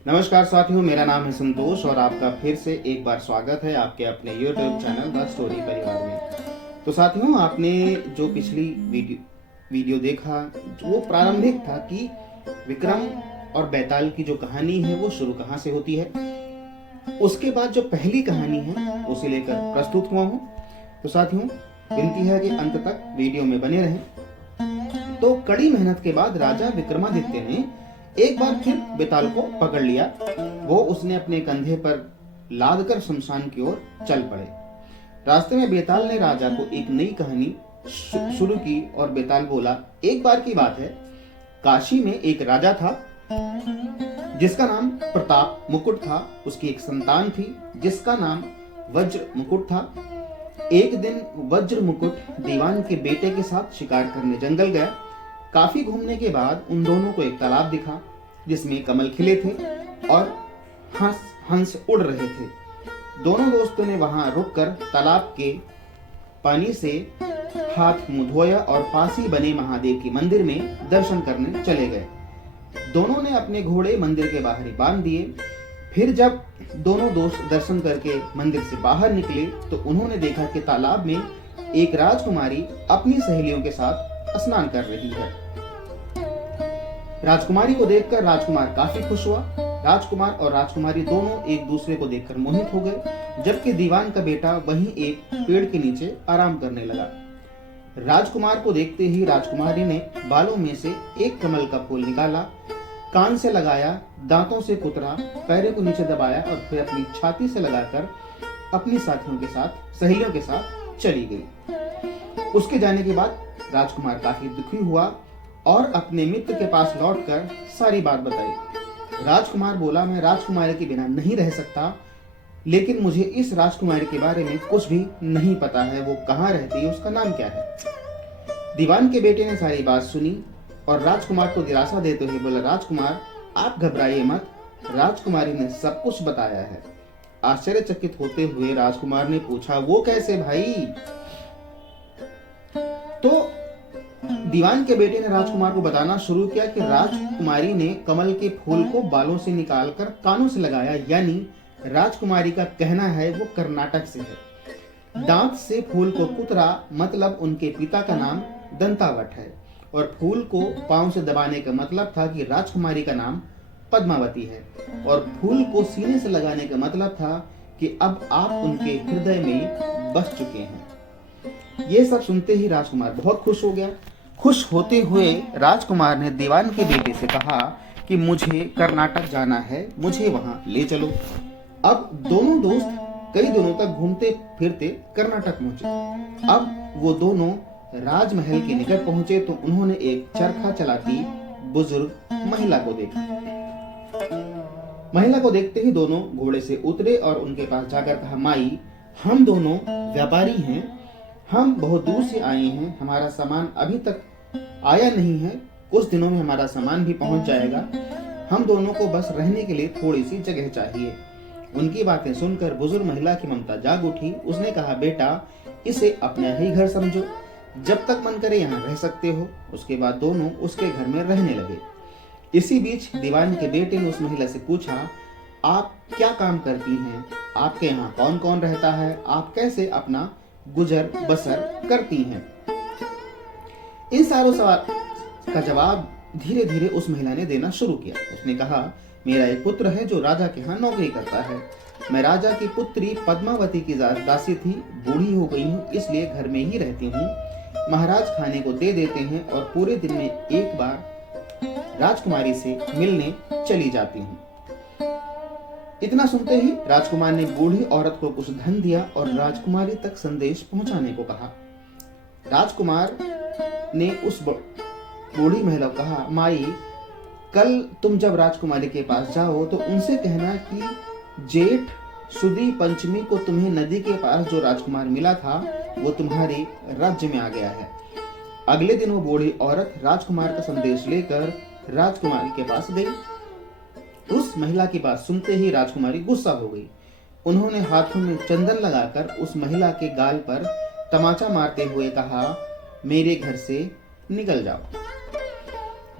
नमस्कार साथियों, मेरा नाम है संतोष और आपका फिर से एक बार स्वागत है आपके अपने YouTube चैनल द स्टोरी परिवार में। तो साथियों, आपने जो पिछली वीडियो देखा, वो प्रारंभिक था कि विक्रम और बैताल की जो कहानी है वो शुरू कहाँ से होती है। उसके बाद जो पहली कहानी है उसे लेकर प्रस्तुत हुआ हूँ। तो साथियों, विनती है कि अंत तक वीडियो में बने रहें। तो कड़ी मेहनत के बाद राजा विक्रमादित्य ने एक बार फिर बेताल को पकड़ लिया। वो उसने अपने कंधे पर लाद कर शमशान की ओर चल पड़े। रास्ते में बेताल ने राजा को एक नई कहानी शुरू की और बेताल बोला, एक बार की बात है, काशी में एक राजा था जिसका नाम प्रताप मुकुट था। उसकी एक संतान थी जिसका नाम वज्र मुकुट था। एक दिन वज्र मुकुट दीवान के बेटे के साथ शिकार करने जंगल गया। काफी घूमने के बाद उन दोनों को एक तालाब दिखा जिसमें कमल खिले थे और हंस उड़ रहे थे। दोनों दोस्तों ने वहां रुककर तालाब के पानी से हाथ मुंह धोया और पास ही बने महादेव के मंदिर में दर्शन करने चले गए। दोनों ने अपने घोड़े मंदिर के बाहर ही बांध दिए। फिर जब दोनों दोस्त दर्शन करके मंदिर से बाहर निकले तो उन्होंने देखा कि तालाब में एक राजकुमारी अपनी सहेलियों के साथ स्नान कर रही है। राजकुमारी को देखकर राजकुमार काफी खुश हुआ। राजकुमार और राजकुमारी दोनों एक दूसरे को देखकर मोहित हो गए, जबकि दीवान का बेटा वहीं एक पेड़ के नीचे आराम करने लगा। राजकुमार को देखते ही राजकुमारी ने बालों में से एक कमल का फूल निकाला, कान से लगाया, दांतों से कुतरा, पैरों को नीचे दबाया और फिर अपनी छाती से लगाकर अपनी साथियों के साथ, सहेलियों के साथ चली गई। उसके जाने के बाद राजकुमार काफी दुखी हुआ और अपने मित्र के पास लौटकर सारी बात बताई। राजकुमार बोला, मैं राजकुमारी के बिना नहीं रह सकता, लेकिन मुझे इस राजकुमारी के बारे में कुछ भी नहीं पता है। वो कहाँ रहती है, उसका नाम क्या है। दीवान के बेटे ने सारी बात सुनी और राजकुमार को दिलासा देते हुए बोला, राजकुमार आप घबराइए मत, राजकुमारी ने सब कुछ बताया है। आश्चर्यचकित होते हुए राजकुमार ने पूछा, वो कैसे भाई? तो दीवान के बेटे ने राजकुमार को बताना शुरू किया कि राजकुमारी ने कमल के फूल को बालों से निकालकर कानों से लगाया, यानी राजकुमारी का कहना है वो कर्नाटक से है। दांत से फूल को कुतरा, मतलब उनके पिता का नाम दंतावट है, और फूल को पांव से दबाने का मतलब था कि राजकुमारी का नाम पद्मावती है, और फूल को सीने से लगाने का मतलब था कि अब आप उनके हृदय में बस चुके हैं। ये सब सुनते ही राजकुमार बहुत खुश हो गया। खुश होते हुए राजकुमार ने दीवान के बेटे से कहा कि मुझे कर्नाटक जाना है, मुझे वहां ले चलो। अब दोनों दोस्त कई दिनों तक घूमते फिरते कर्नाटक पहुंचे। अब वो दोनों राजमहल के निकट पहुंचे तो उन्होंने एक चरखा चलाती बुजुर्ग महिला को देखा। महिला को देखते ही दोनों घोड़े से उतरे और उनके पास जाकर कहा, माई, हम दोनों व्यापारी हैं, हम बहुत दूर से आए हैं, हमारा सामान अभी तक आया नहीं है, कुछ दिनों में हमारा सामान भी पहुंच जाएगा, हम दोनों को बस रहने के लिए थोड़ी सी जगह चाहिए। उनकी बातें सुनकर बुजुर्ग महिला की ममता जाग उठी। उसने कहा, बेटा, इसे अपना ही घर समझो, जब तक मन करे यहाँ रह सकते हो। उसके बाद दोनों उसके घर में रहने लगे। इसी बीच दीवान के बेटे ने उस महिला से पूछा, आप क्या काम करती हैं, आपके यहाँ कौन कौन रहता है, आप कैसे अपना गुजर बसर करती हैं? इन सारों सवाल का जवाब धीरे धीरे उस महिला ने देना शुरू किया। उसने कहा, मेरा एक पुत्र है जो राजा के यहाँ नौकरी करता है। मैं राजा की पुत्री पद्मावती की दासी थी, बूढ़ी हो गई हूँ, इसलिए घर में ही रहती हूँ। महाराज खाने को दे देते हैं और पूरे दिन में एक बार राजकुमारी से मिलने चली जाती हूँ। इतना सुनते ही राजकुमार ने बूढ़ी औरत को कुछ धन दिया और राजकुमारी तक संदेश पहुंचाने को कहा। राजकुमार ने उस बूढ़ी महिला को कहा, माई, कल तुम जब राजकुमारी के पास जाओ तो उनसे कहना कि जेठ सुदी पंचमी को तुम्हें नदी के पास जो राजकुमार मिला था वो तुम्हारे राज्य में आ गया है। अगले दिन वो बूढ़ी औरत राजकुमार का संदेश लेकर राजकुमारी के पास गई। उस महिला की बात सुनते ही राजकुमारी गुस्सा हो गई। उन्होंने हाथों में चंदन लगाकर उस महिला के गाल पर तमाचा मारते हुए कहा, मेरे घर से निकल जाओ।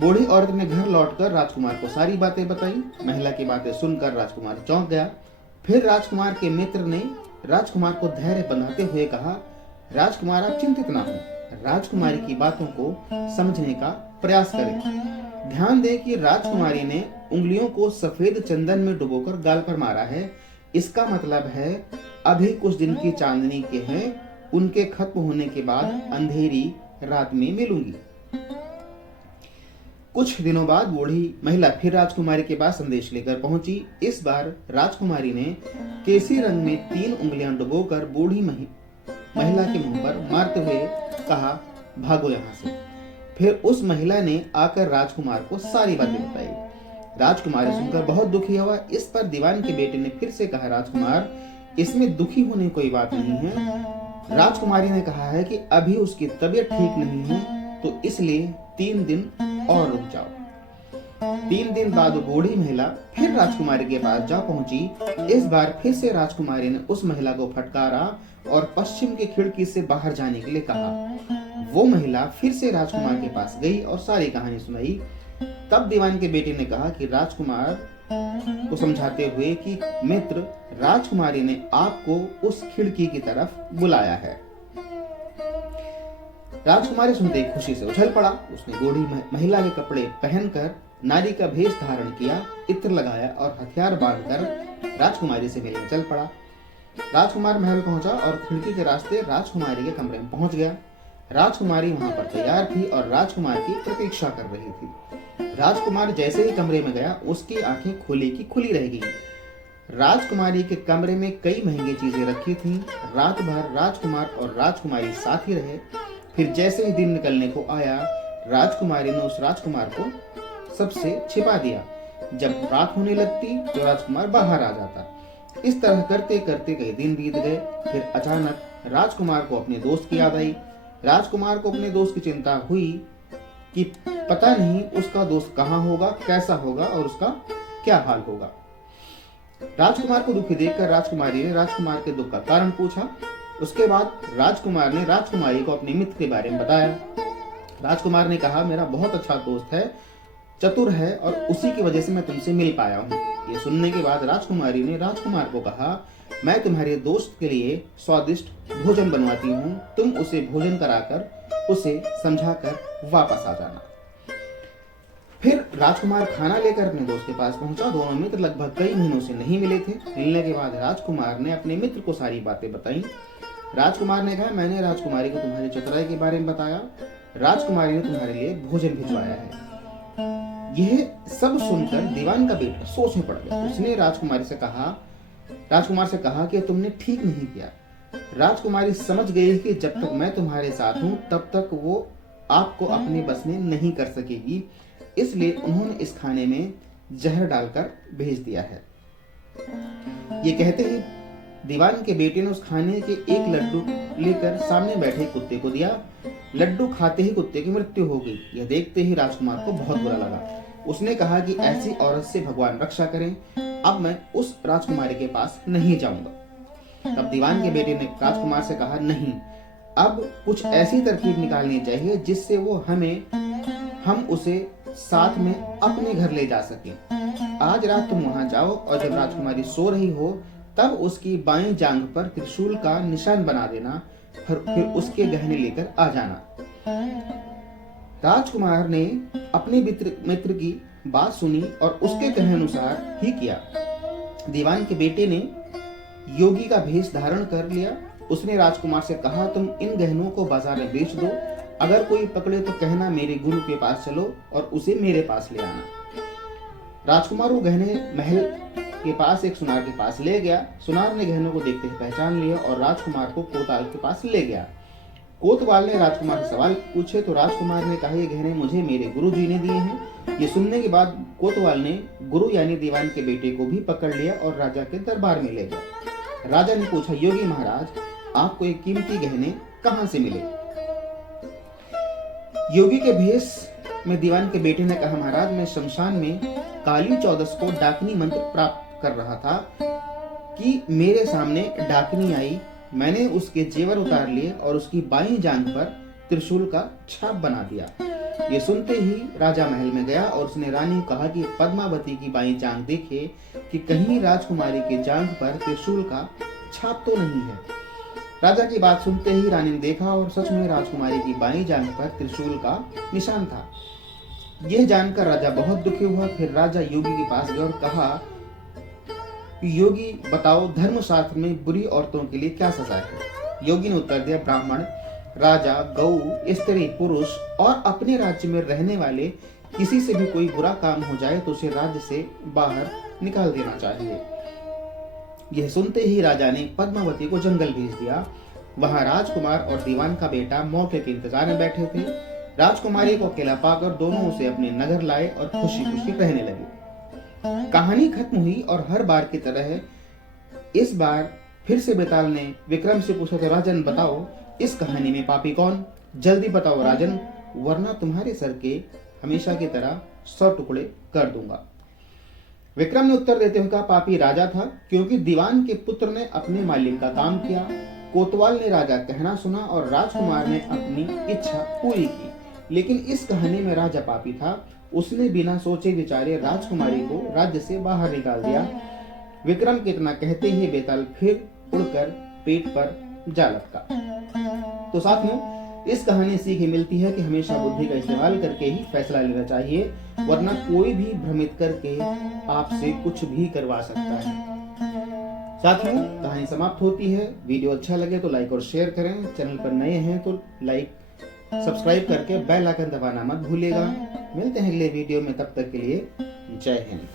बूढ़ी औरत ने घर लौटकर राजकुमार को सारी बातें बताई। महिला की बातें सुनकर राजकुमार चौंक गया। फिर राजकुमार के मित्र ने राजकुमार को धैर्य बंधाते हुए कहा, राजकुमार आप चिंतित ना हो, राजकुमारी की बातों को समझने का प्रयास करें। ध्यान दें कि राजकुमारी ने उंगलियों को सफेद चंदन में डुबोकर गाल पर मारा है। इसका मतलब है अभी कुछ दिन की चांदनी के हैं, उनके खत्म होने के बाद अंधेरी रात में मिलूंगी। कुछ दिनों बाद बूढ़ी महिला फिर राजकुमारी के पास संदेश लेकर पहुंची। इस बार राजकुमारी ने केसरी रंग में 3 उंगलियां डुबोकर बूढ़ी महिला के मुंह पर मारते हुए कहा, भागो यहाँ से। फिर उस महिला ने आकर राजकुमार को सारी बातें बताई। राजकुमारी सुनकर बहुत दुखी हुआ। इस पर दीवान के बेटे ने फिर से कहा, राजकुमार इसमें दुखी होने कोई बात नहीं है। राजकुमारी ने कहा है कि अभी उसकी तबीयत ठीक नहीं है, तो इसलिए 3 दिन और रुक जाओ। 3 दिन बाद बूढ़ी महिला फिर राजकुमारी के पास जा पहुंची। इस बार फिर से राजकुमारी ने उस महिला को फटकारा और पश्चिम की खिड़की से बाहर जाने के लिए कहा। वो महिला फिर से राजकुमार के पास गई और सारी कहानी सुनाई। तब दीवान के बेटे ने कहा कि राजकुमार को समझाते हुए कि मित्र, राजकुमारी ने आपको उस खिड़की की तरफ बुलाया है। राजकुमारी सुनते ही खुशी से उछल पड़ा। उसने बूढ़ी महिला के कपड़े पहनकर नारी का भेष धारण किया, इत्र लगाया और हथियार बांधकर राजकुमारी से मिलने चल पड़ा। राजकुमार महल पहुंचा और खिड़की के रास्ते राजकुमारी के कमरे में पहुंच गया। राजकुमारी वहां पर तैयार थी और राजकुमार की प्रतीक्षा कर रही थी। राजकुमार जैसे ही कमरे में गया, उसकी आंखें खुली की खुली रह गईं। राजकुमारी के कमरे में कई महंगी चीजें रखी थीं। रात भर राजकुमार और राजकुमारी साथ ही रहे। फिर जैसे ही दिन निकलने को आया, राजकुमारी ने उस राजकुमार को सबसे छिपा दिया। जब रात होने लगती तो राजकुमार बाहर आ जाता। इस तरह करते करते कई दिन बीत गए। फिर अचानक राजकुमार को अपने दोस्त की याद आई। राजकुमार को अपने दोस्त की चिंता हुई कि पता नहीं उसका दोस्त कहाँ होगा, कैसा होगा और उसका क्या हाल होगा। राजकुमार को दुखी देखकर राजकुमारी ने राजकुमार के दुख का कारण पूछा। उसके बाद राजकुमार ने राजकुमारी को अपने मित्र के बारे में बताया। राजकुमार ने कहा, मेरा बहुत अच्छा दोस्त है, चतुर है और उसी की वजह से मैं तुमसे मिल पाया हूँ। ये सुनने के बाद राजकुमारी ने राजकुमार को कहा, मैं तुम्हारे दोस्त के लिए स्वादिष्ट भोजन बनवाती हूँ, तुम उसे भोजन कराकर उसे समझाकर वापस आ जाना। फिर राजकुमार खाना लेकर अपने दोस्त के पास पहुंचा। दोनों मित्र लगभग कई महीनों से नहीं मिले थे। मिलने के बाद राजकुमार ने अपने मित्र को सारी बातें बताई। राजकुमार ने कहा, मैंने राजकुमारी को तुम्हारी चतुराई के बारे में बताया, राजकुमारी ने तुम्हारे लिए भोजन भिजवाया है। यह सब सुनकर दीवान का बेटा सोच में पड़ गया। उसने राजकुमार से कहा कि तुमने ठीक नहीं किया। राजकुमारी समझ गई कि जब तक मैं तुम्हारे साथ हूं तब तक वो आपको अपने बस में नहीं कर सकेगी, इसलिए उन्होंने इस खाने में जहर डालकर भेज दिया है। ये कहते ही दीवान के बेटे ने उस खाने के एक लड्डू लेकर सामने बैठे कुत्ते को दिया। लड्डू खाते ही कुत्ते की मृत्यु हो गई। यह देखते ही राजकुमार को बहुत बुरा लगा। उसने कहा कि ऐसी औरत से भगवान रक्षा करें, अब मैं उस राजकुमारी के पास नहीं जाऊंगा। तब दीवान के बेटे ने राजकुमार से कहा, नहीं, अब कुछ ऐसी तरकीब निकालनी चाहिए जिससे हम उसे साथ में अपने घर ले जा सकें। आज रात तुम वहां जाओ और जब राजकुमारी सो रही हो तब उसकी बाएं जांघ पर त्रिशूल का निशान बना देना, फिर उसके गहने लेकर आ जाना। राजकुमार ने अपने मित्र की बात सुनी और उसके कहे अनुसार ही किया। दीवान के बेटे ने योगी का भेष धारण कर लिया। उसने राजकुमार से कहा, तुम इन गहनों को बाजार में बेच दो, अगर कोई पकड़े तो कहना मेरे गुरु के पास चलो और उसे मेरे पास ले आना। राजकुमार वो गहने महल के पास एक सुनार के पास ले गया। सुनार ने गहनों को देखते ही पहचान लिया और राजकुमार को कोतवाल के पास ले गया। कोतवाल ने राजकुमार से सवाल पूछे तो राजकुमार ने कहा, ये गहने मुझे मेरे गुरु जी ने दिए हैं। ये सुनने के बाद कोतवाल ने गुरु यानी दीवान के बेटे को भी पकड़ लिया और राजा के दरबार में ले गया। राजा ने पूछा, योगी महाराज, आपको ये कीमती गहने कहाँ से मिले? योगी के भेष में दीवान के बेटे ने कहा, महाराज, मैं शमशान में काली चौदस को डाकनी मंत्र प्राप्त कर रहा था कि मेरे सामने डाकनी आई। मैंने उसके जेवर उतार लिए और उसकी बाईं जांघ पर त्रिशूल का छाप बना दिया। ये सुनते ही राजा महल में गया और उसने रानी को कहा कि पद्मावती की बाईं जांघ देखे कि कहीं राजकुमारी की जांघ पर त्रिशूल का छाप तो नहीं है। राजा की बात सुनते ही रानी ने देखा और सच में राजकुमारी की बाईं जांघ पर त्रिशूल का निशान था। यह जानकर राजा बहुत दुखी हुआ। फिर राजा योगी के पास गया और कहा, योगी बताओ, धर्मशास्त्र में बुरी औरतों के लिए क्या सजा है? योगी ने उत्तर दिया, ब्राह्मण, राजा, गऊ, स्त्री, पुरुष और अपने राज्य में रहने वाले किसी से भी कोई बुरा काम हो जाए तो उसे राज्य से बाहर निकाल देना चाहिए। यह सुनते ही राजा ने पद्मावती को जंगल भेज दिया। वहां राजकुमार और दीवान का बेटा मौके के इंतजार में बैठे थे। राजकुमारी को अकेला पाकर दोनों उसे अपने नगर लाए और खुशी खुशी रहने लगे। कहानी खत्म हुई और हर बार की तरह इस बार फिर से बेताल ने विक्रम से पूछा, तो राजन बताओ, इस कहानी में पापी कौन? जल्दी बताओ राजन, वरना तुम्हारे सर के हमेशा की तरह 100 टुकड़े कर दूंगा। विक्रम ने उत्तर देते हुए कहा, पापी राजा था, क्योंकि दीवान के पुत्र ने अपने मालिक का काम किया। कोतवाल ने राजा कहना सुना और राजकुमार ने अपनी इच्छा पूरी की। लेकिन इस कहानी में राजा पापी था। उसने बिना सोचे विचारे राजकुमारी को राज्य से बाहर निकाल दिया। विक्रम के इतना कहते ही बेताल फिर उड़कर पेट पर जा लटका। तो साथियों, इस कहानी से सीख मिलती है कि हमेशा बुद्धि का इस्तेमाल करके ही फैसला लेना चाहिए, वरना कोई भी भ्रमित करके आपसे कुछ भी करवा सकता है। साथियों, कहानी समाप्त होती है। वीडियो अच्छा लगे तो लाइक और शेयर करें। चैनल पर नए हैं तो लाइक सब्सक्राइब करके बेल आइकन दबाना मत भूलिएगा। मिलते हैं अगले वीडियो में, तब तक के लिए जय हिंद।